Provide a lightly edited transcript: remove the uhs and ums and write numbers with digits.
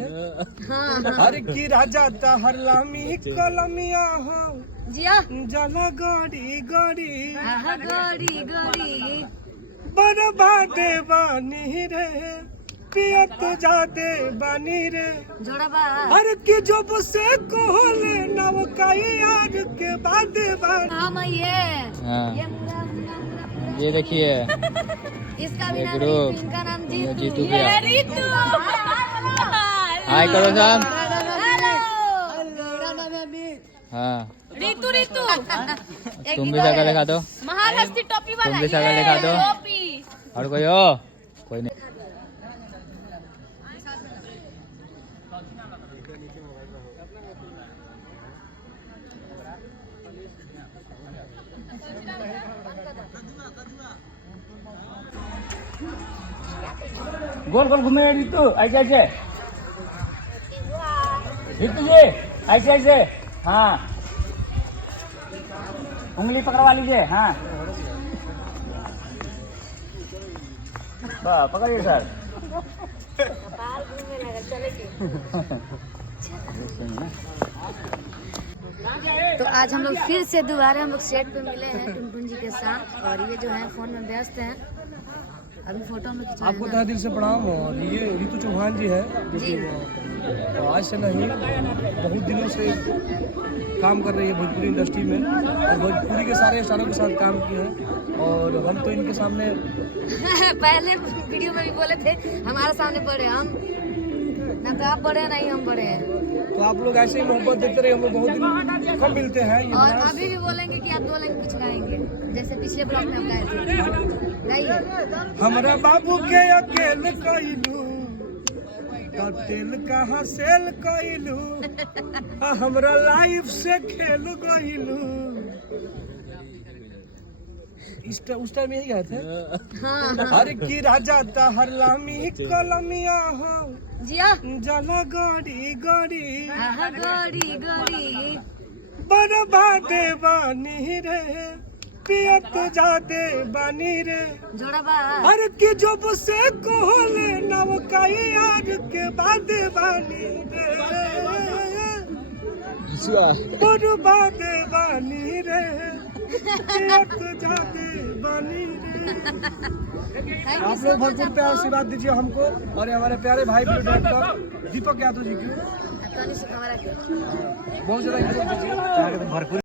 हर की राजा हर लामी कलमिया हो जिया जला गड़ी गड़ी गड़ी गड़ी बर्बादे बानी रे पिया तो जादे बानी रे जोड़ा बा हर की जब से कोहले नव काई यार के बाद बानी हम ये ये देखिए इसका भी नाम ग्रुप। रितु, इनका नाम जीतू। जीतू ये भैया। रितु। हाय करो साहब। हेलो। हाँ रितु रितु। तुम भी शक्ल दिखा दो। महाराष्ट्री टोपी वाला तुम भी शक्ल दिखा दो। टोपी। और कोई हो? कोई नहीं। गोल गोल घूमे रितु ऐसे ऐसे रितु जी ऐसे ऐसे हाँ उंगली पकड़वा लीजिए हाँ पकड़िए सर तो आज हम लोग फिर से दोबारा हम लोग सेट पे मिले हैं टुनटुन जी के साथ और ये जो है फोन में व्यस्त हैं अभी फोटो में खिंचा आपको तहे दिल से प्रणाम। और ये रितु चौहान जी है जो कि आज से नहीं बहुत दिनों से काम कर रही है भोजपुरी इंडस्ट्री में और भोजपुरी के सारे स्टारों के साथ काम किया है और हम तो इनके सामने पहले वीडियो में भी बोले थे हमारे सामने बड़े हम ना तो आप बड़े हैं ना ही हम बड़े हैं तो आप लोग ऐसे ही मोहब्बत देते रहे। हम लोग बहुत दिन कम मिलते हैं ये और बड़ा- अभी भी बोलेंगे कि आप दो लाइन कुछ गाएंगे जैसे पिछले ब्लॉग में हम गाए थे गाइए हमरा बाबू के अकेले कइलू का तेल कहाँ सेल कइलू हमरा लाइफ से खेल गइलू उस टाइम यही गए थे। हाँ हर की राजा हर लामी कलमिया हो जिया जला गड़ी गड़ी गड़ी गड़ी बर्बादे बानी रे पिया तो जादे बानी रे जोड़ा बा हर की जब से कोहले नव काई यार के बाद बानी रे बर्बादे बानी रे पिया तो जादे बानी रे। आप लोग भरपूर प्यार आशीर्वाद दीजिए हमको और हमारे प्यारे भाई डायरेक्टर दीपक यादव जी की तनी से कैमरा के बहुत ज्यादा इज्जत दीजिए भरपूर